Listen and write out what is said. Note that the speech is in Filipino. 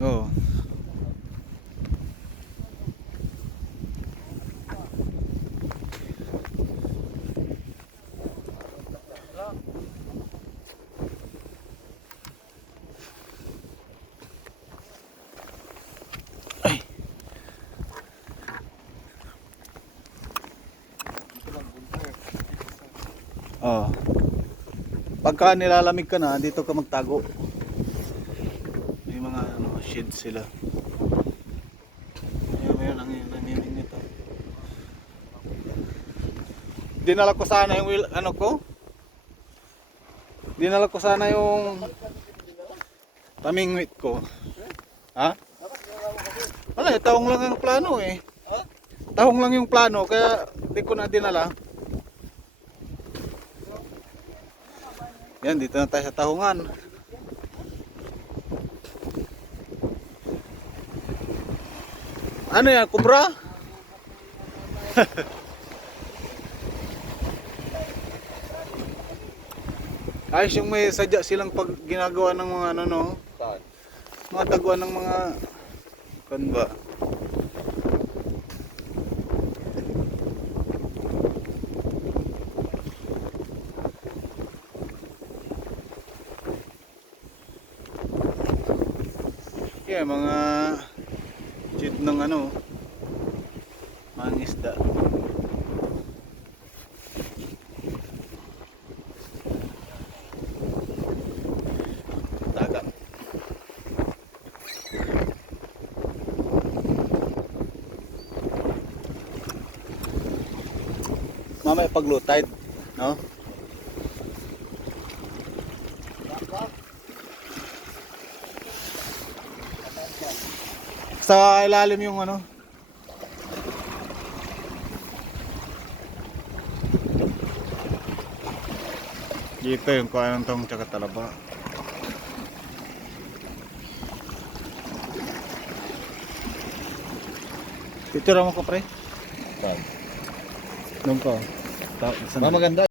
Oh. Ay. Oh. Pagka nilalamig ka na, dito ka magtago. May mga shade sila. Ayun, nanginig nito. Dinala ko sana yung dinala ko sana yung tamingwit ko. Ha? Wala, tahong lang yung plano eh. Tahong lang yung plano, kaya di ko na dinala. Yan, dito na tayo sa tahungan. Ano yan, kubra? Ayos yung may sadya silang pag ginagawa ng mga mga taguan ng mga kanba. Yeah, mga cheat ng mga isda. Dagat. Mamaya pag low tide, no? Sa ilalim yung dito yung kuha ng tong tsaka talaba. Picture mo ko pre? Doon ko. Maganda.